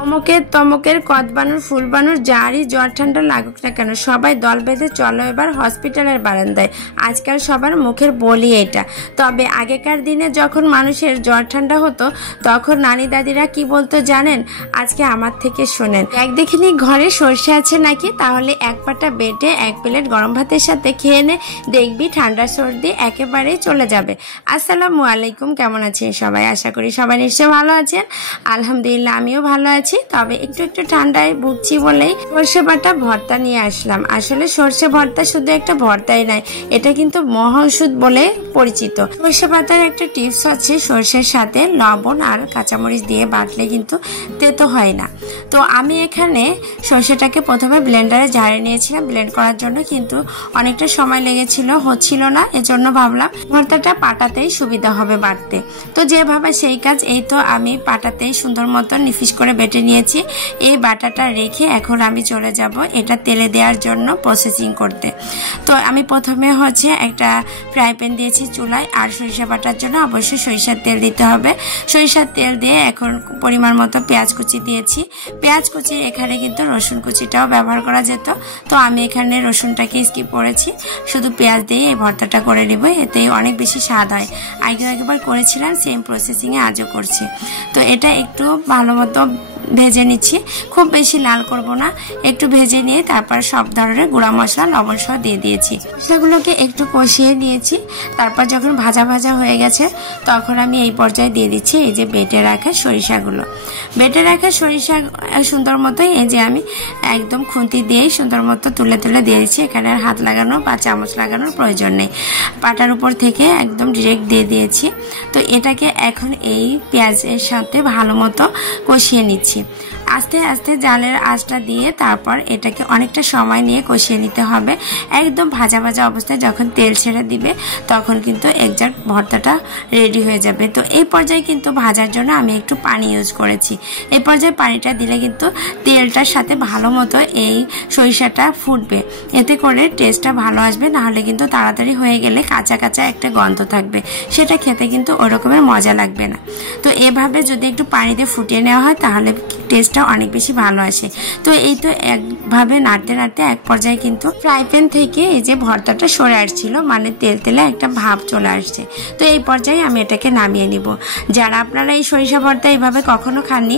অমকের তমকের কদ বানুর ফুল বানুর যারই জ্বর ঠান্ডা লাগুক না কেন সবাই দল বেঁধে চলো এবার হসপিটালের বারান্দায়। আজকাল সবার মুখের বলি এটা। তবে আগেকার দিনে যখন মানুষের জ্বর ঠান্ডা হতো তখন নানি দাদিরা কি বলতো জানেন? আজকে আমার থেকে শোনেন। এক দেখিনি ঘরে সর্ষে আছে নাকি, তাহলে এক পাটা বেটে এক প্লেট গরম ভাতের সাথে খেয়ে নে, দেখবি ঠান্ডা সর্দি একেবারেই চলে যাবে। আসসালামু আলাইকুম, কেমন আছেন সবাই? আশা করি সবাই নিশ্চয়ই ভালো আছেন। আলহামদুলিল্লাহ আমিও ভালো আছি। তবে একটু ঠান্ডায় ভুগছি বলেই সর্ষে বাটা ভর্তা নিয়ে আসলাম। আসলে সর্ষে ভর্তা শুধু একটা ভর্তাই নয়, এটা কিন্তু মহা ওষুধ বলে পরিচিত। সর্ষে পাতার একটা টিপস হচ্ছে সর্ষের সাথে লবণ আর কাঁচামরিচ দিয়ে বাটলে কিন্তু তেতো হয় না। তো আমি এখানে সর্ষেটাকে প্রথমে ব্লেন্ডারে ঝাড়ে নিয়েছিলাম ব্লেন্ড করার জন্য, কিন্তু অনেকটা সময় লেগেছিল, হচ্ছিল না। এজন্য ভাবলাম ভর্তাটা পাটাতেই সুবিধা হবে বাটতে। তো যেভাবে সেই কাজ। এই তো আমি পাটাতেই সুন্দর মতো নিফিস করে বেটে নিয়েছি। এই বাটাটা রেখে এখন আমি চলে যাব এটা তেলে দেওয়ার জন্য প্রসেসিং করতে। তো আমি প্রথমে হচ্ছে একটা ফ্রাই প্যান দিয়েছি চুলায়, আর সরিষা বাটার জন্য অবশ্যই সরিষার তেল দিতে হবে। সরিষার তেল দিয়ে এখন পরিমাণ মতো পেঁয়াজ কুচি দিয়েছি। পেঁয়াজ কুচি এখানে কিন্তু রসুন কুচিটাও ব্যবহার করা যেত, তো আমি এখানে রসুনটাকে স্কিপ করেছি, শুধু পেঁয়াজ দিয়ে এই ভর্তাটা করে নেব। এতে অনেক বেশি স্বাদ হয়। আগেবার করেছিলাম, সেম প্রসেসিংয়ে আজও করছি। তো এটা একটু ভালো মতো ভেজে নিচ্ছি, খুব বেশি লাল করব না, একটু ভেজে নিয়ে তারপর সব ধরনের গুঁড়া মশলা লবণ সহ দিয়ে দিয়েছি। মশলাগুলোকে একটু কষিয়ে নিয়েছি। তারপর যখন ভাজা ভাজা হয়ে গেছে তখন আমি এই পর্যায়ে দিয়ে দিচ্ছি এই যে বেটে রাখা সরিষাগুলো। বেটে রাখা সরিষা সুন্দর মতো এই যে আমি একদম খুন্তি দিয়ে সুন্দর মতো তুলে তুলে দিয়ে দিচ্ছি। এখানে আর হাত লাগানো বা চামচ লাগানোর প্রয়োজন নেই, পাটার উপর থেকে একদম ডিরেক্ট দিয়ে দিয়েছি। তো এটাকে এখন এই পেঁয়াজের সাথে ভালো মতো কষিয়ে নিচ্ছি। আস্তে আস্তে জালের আঁচটা দিয়ে তারপর এটাকে অনেকটা সময় নিয়ে কষিয়ে নিতে হবে। একদম ভাজা ভাজা অবস্থায় যখন তেল ছেড়ে দিবে তখন কিন্তু একজাক্ট ভর্তাটা রেডি হয়ে যাবে। তো এই পর্যায়ে কিন্তু ভাজার জন্য আমি একটু পানি ইউজ করেছি। এই পর্যায়ে পানিটা দিলে কিন্তু তেলটার সাথে ভালো মতো এই সরিষাটা ফুটবে, এতে করে টেস্টটা ভালো আসবে। নাহলে কিন্তু তাড়াতাড়ি হয়ে গেলে কাঁচা কাঁচা একটা গন্ধ থাকবে, সেটা খেতে কিন্তু ওই রকমের মজা লাগবে না। তো এভাবে যদি একটু পানি দিয়ে ফুটিয়ে নেওয়া হয় তাহলে টেস্টটা অনেক বেশি ভালো আসে। তো এই তো একভাবে নাড়তে নাড়তে এক পর্যায়ে কিন্তু ফ্রাই প্যান থেকে এই যে ভর্তাটা সরে আসছিল, মানে তেল তেলে একটা ভাব চলে আসছে। তো এই পর্যায়ে আমি এটাকে নামিয়ে নিব। যারা আপনারা এই সরিষা ভর্তা এইভাবে কখনো খাননি,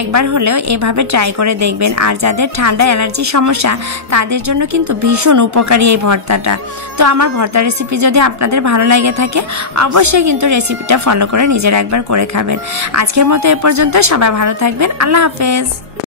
একবার হলেও এভাবে ট্রাই করে দেখবেন। আর যাদের ঠান্ডা অ্যালার্জির সমস্যা তাদের জন্য কিন্তু ভীষণ উপকারী এই ভর্তাটা। তো আমার ভর্তা রেসিপি যদি আপনাদের ভালো লাগে থাকে অবশ্যই কিন্তু রেসিপিটা ফলো করে নিজেরা একবার করে খাবেন। আজকের মতো এ পর্যন্ত, সবাই ভালো থাকবেন। আল্লাহ হাফেজ।